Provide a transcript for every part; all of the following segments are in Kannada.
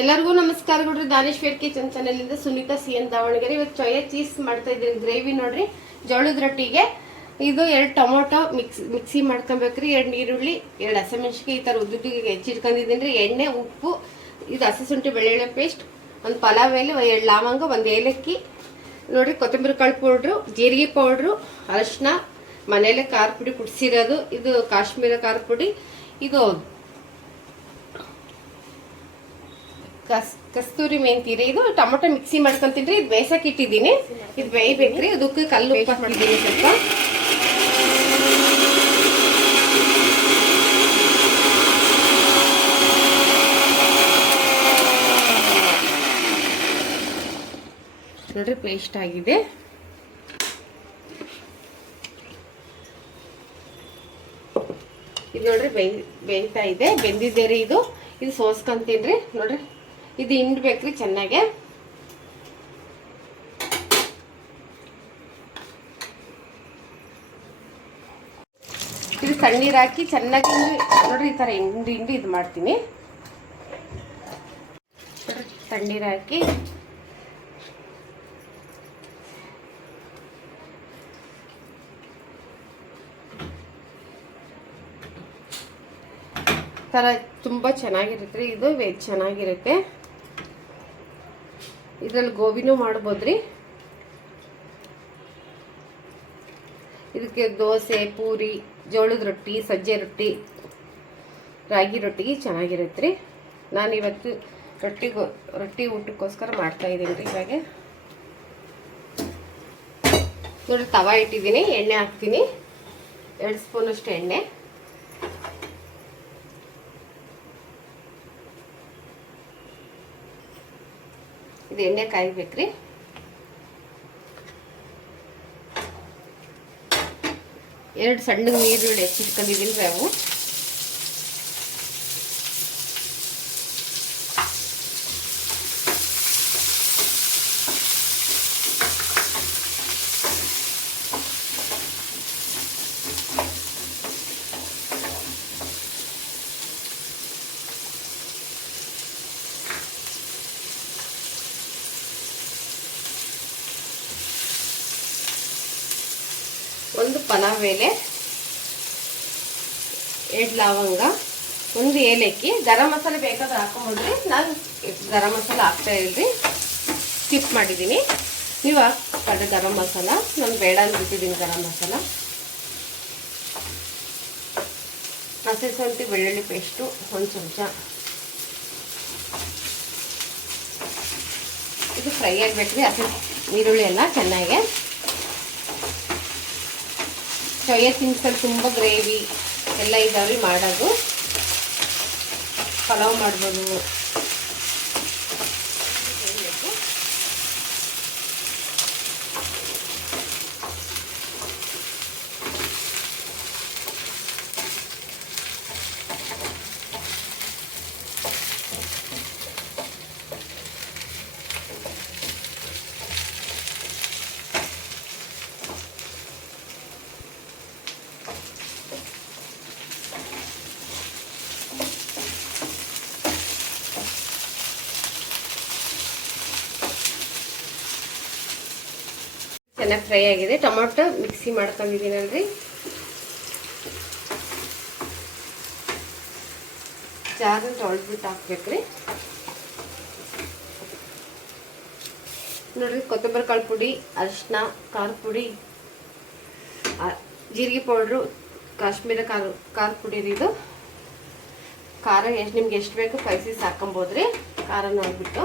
ಎಲ್ಲರಿಗೂ ನಮಸ್ಕಾರ ನಮಸ್ಕಾರಗಳು ದಾನೇಶ್ವರ್ ಕಿಚನ್ ಚಾನಲಿಂದ ಸುನೀತಾ ಸಿ ಎನ್ ದಾವಣಗೆರೆ. ಇವತ್ತು ಚೊಯ ಚೀಸ್ ಮಾಡ್ತಾ ಇದ್ದೀನಿ. ಗ್ರೇವಿ ನೋಡ್ರಿ. ಜೋಳದ ರೊಟ್ಟಿಗೆ. ಇದು ಎರಡು ಟೊಮೊಟೊ ಮಿಕ್ಸ್, ಮಿಕ್ಸಿ ಮಾಡ್ಕೊಬೇಕ್ರಿ. ಎರಡು ನೀರುಳ್ಳಿ, ಎರಡು ಹಸಿಮೆಣ್ಸಿಕಾಯಿ ಈ ಥರ ಉದ್ದುಟ್ಟಿಗೆ ಹೆಚ್ಚಿಟ್ಕೊಂಡಿದ್ದೀನಿ ರೀ. ಎಣ್ಣೆ, ಉಪ್ಪು, ಇದು ಹಸಿ ಶುಂಠಿ ಬೆಳ್ಳುಳ್ಳಿ ಪೇಸ್ಟ್, ಒಂದು ಪಲಾವ್ ಎಲೆ, ಎರಡು ಲವಂಗ, ಒಂದು ಏಲಕ್ಕಿ. ನೋಡ್ರಿ, ಕೊತ್ತಂಬರಿ ಕಾಳು ಪೌಡ್ರು, ಜೀರಿಗೆ ಪೌಡ್ರು ಅರಶಿನ ಮನೇಲೆ ಖಾರ ಪುಡಿ ಕುಡಿಸಿರೋದು. ಇದು ಕಾಶ್ಮೀರ ಖಾರ ಪುಡಿ. ಇದು ಕಸ್ ಕಸ್ತೂರಿ ಮೆಂತಿ ರೀ ಇದು ಟೊಮೊಟೊ ಮಿಕ್ಸಿ ಮಾಡ್ಕೊಂತೀನಿ ರೀ. ಇದು ಬೇಯ್ಸಕ್ಕೆ ಇಟ್ಟಿದ್ದೀನಿ. ಇದು ಬೇಯ್ಬೇಕ್ರಿ ಅದಕ್ಕೆ ಕಲ್ಲು ಉಪ್ಪಾಕ್ ಮಾಡಿದ್ದೀನಿ ಸ್ವಲ್ಪ. ನೋಡ್ರಿ ಪೇಸ್ಟ್ ಆಗಿದೆ. ಇದು ನೋಡ್ರಿ ಬೆಂತ ಬೇಯ್ತಾ ಇದೆ. ಬೆಂದಿದೆ ರೀ ಇದು. ಇದು ಸೋಸ್ಕೊಂತೀನಿ ರೀ. ನೋಡ್ರಿ. ಇದು ಹಿಂಡ್ಬೇಕ್ರಿ ಚೆನ್ನಾಗೆ. ಇದು ತಣ್ಣೀರು ಹಾಕಿ ಚೆನ್ನಾಗಿ ನೋಡ್ರಿ ಈ ಥರ ಹಿಂಡಿ ಹಿಂಡಿ ಇದು ಮಾಡ್ತೀನಿ. ತಣ್ಣೀರು ಹಾಕಿ. ಥರ ತುಂಬ ಚೆನ್ನಾಗಿರುತ್ತೆ ಇದು ವೆಜ್ ಚೆನ್ನಾಗಿರುತ್ತೆ. ಇದರಲ್ಲಿ ಗೋಬಿನೂ ಮಾಡ್ಬೋದ್ರಿ. ಇದಕ್ಕೆ ದೋಸೆ, ಪೂರಿ, ಜೋಳದ ರೊಟ್ಟಿ, ಸಜ್ಜೆ ರೊಟ್ಟಿ, ರಾಗಿ ರೊಟ್ಟಿ ಚೆನ್ನಾಗಿರುತ್ತೆ ರೀ ನಾನು ಇವತ್ತು ರೊಟ್ಟಿ ರೊಟ್ಟಿ ಊಟಕ್ಕೋಸ್ಕರ ಮಾಡ್ತಾ ಇದ್ದೀನಿ ರೀ ಇವಾಗ. ನೋಡಿ ತವಾ ಇಟ್ಟಿದ್ದೀನಿ, ಎಣ್ಣೆ ಹಾಕ್ತೀನಿ. ಎರಡು ಸ್ಪೂನಷ್ಟು ಎಣ್ಣೆ. ಇದು ಎಣ್ಣೆ ಕಾಯ್ಬೇಕ್ರಿ. ಎರಡು ಸಣ್ಣ ನೀರುಳ್ಳಿ ಹೆಚ್ಚಿಟ್ಕೊಂಡಿದ್ದೀನಿ ಅವು. ಒಂದು ಪಲಾವ್ ಎಲೆ ಎರಡು ಲವಂಗ, ಒಂದು ಏಲಕ್ಕಿ. ಗರಂ ಮಸಾಲೆ ಬೇಕಾದ್ರೆ ಹಾಕೊಂಡ್ರಿ ನಾನು ಗರಂ ಮಸಾಲ ಹಾಕ್ತಾ ಇಲ್ರಿ. ಸ್ಕಿಪ್ ಮಾಡಿದ್ದೀನಿ. ನೀವು ಹಾಕ್ತಾರೆ ಗರಂ ಮಸಾಲ. ನಾನು ಬೇಡ ಅಂತ ಬಿಟ್ಟಿದ್ದೀನಿ ಗರಂ ಮಸಾಲ. ಹಸಿ ಶುಂಠಿ ಬೆಳ್ಳುಳ್ಳಿ ಪೇಸ್ಟು, ಒಂದು ಚಮಚ. ಇದು ಫ್ರೈ ಆಗಬೇಕ್ರಿ. ಹಸಿ ಈರುಳ್ಳಿ ಎಲ್ಲ ಚೆನ್ನಾಗಿ. ಸೋಯಾ ತಿನ್ಸಲ್ಲಿ ತುಂಬ ಗ್ರೇವಿ ಎಲ್ಲ ಇದಾವ್ರಿ ಮಾಡೋದು. ಪಲಾವ್ ಮಾಡ್ಬೋದು. ಚೆನ್ನಾಗಿ ಫ್ರೈ ಆಗಿದೆ. Tomato mixie ಮಾಡ್ಕೊಂಡಿದ್ದೀನಲ್ರಿ. ಜಾರನ್ನ ತೊಳೆದ್ಬಿಟ್ಟು ಹಾಕ್ಬೇಕ್ರಿ. ನೋಡ್ರಿ, ಕೊತ್ತಂಬರಿ ಕಾಳು ಪುಡಿ, ಅರಿಶಿನ ಖಾರ ಪುಡಿ ಜೀರಿಗೆ ಪೌಡ್ರು, ಕಾಶ್ಮೀರ ಖಾರ ಖಾರ ಪುಡಿ ರೀ ಇದು. ಖಾರ ಎಷ್ಟು, ನಿಮ್ಗೆ ಎಷ್ಟು ಬೇಕು ಸ್ಪೈಸೀಸ್ ಹಾಕೊಬೋದ್ರಿ. ಖಾರ ನೋಡ್ಬಿಟ್ಟು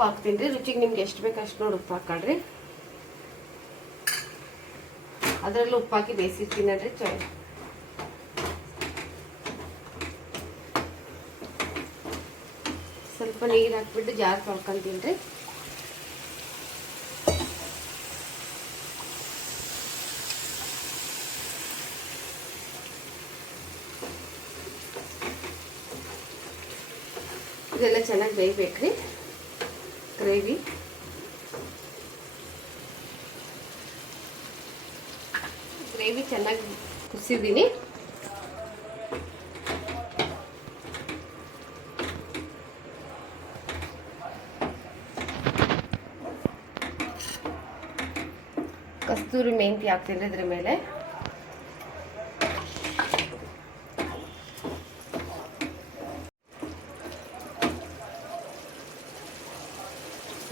ಉಪ್ಪು ಹಾಕ್ತೀನಿ ರೀ. ರುಚಿಗೆ ನಿಮ್ಗೆ ಎಷ್ಟು ಬೇಕು ಅಷ್ಟು ನೋಡಿ ಉಪ್ಪು ಹಾಕೊಳ್ರಿ ಅದರಲ್ಲೂ ಉಪ್ಪು ಹಾಕಿ ಬೇಯಿಸಿರ್ತೀನಿ ನೋಡ್ರಿ ಚ. ಸ್ವಲ್ಪ ನೀರು ಹಾಕ್ಬಿಟ್ಟು ಜಾರ್ ತೊಳ್ಕೊಂತೀನಿ ರೀ. ಇದೆಲ್ಲ ಚೆನ್ನಾಗಿ ಬೇಯ್ಬೇಕ್ರಿ. ಗ್ರೇವಿ. ಗ್ರೇವಿ ಚೆನ್ನಾಗಿ ಕುಸಿದ್ದೀನಿ ಕಸ್ತೂರಿ ಮೆಂತಿ ಹಾಕ್ತೀನಿ ಇದ್ರ ಮೇಲೆ.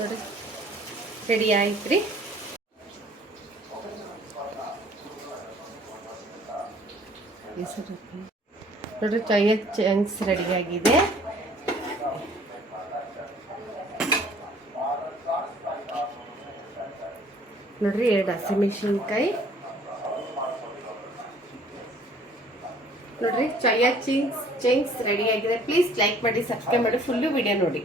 ನೋಡಿ. ರೆಡಿ ಆಯ್ತು ರೀ ನೋಡ್ರಿ ಚೊಯ್ಯ ಚಂಕ್ಸ್ ರೆಡಿ ಆಗಿದೆ. ನೋಡ್ರಿ, ಎರಡು ಹಸಿಮೆಣಸಿನ್ಕಾಯಿ. ನೋಡ್ರಿ ಚೊಯ್ಯ ಚಿಂಗ್ಸ್ ರೆಡಿ ಆಗಿದೆ. ಪ್ಲೀಸ್ ಲೈಕ್ ಮಾಡಿ ಸಬ್ಸ್ಕ್ರೈಬ್ ಮಾಡಿ. ಫುಲ್ಲು ವಿಡಿಯೋ ನೋಡಿ.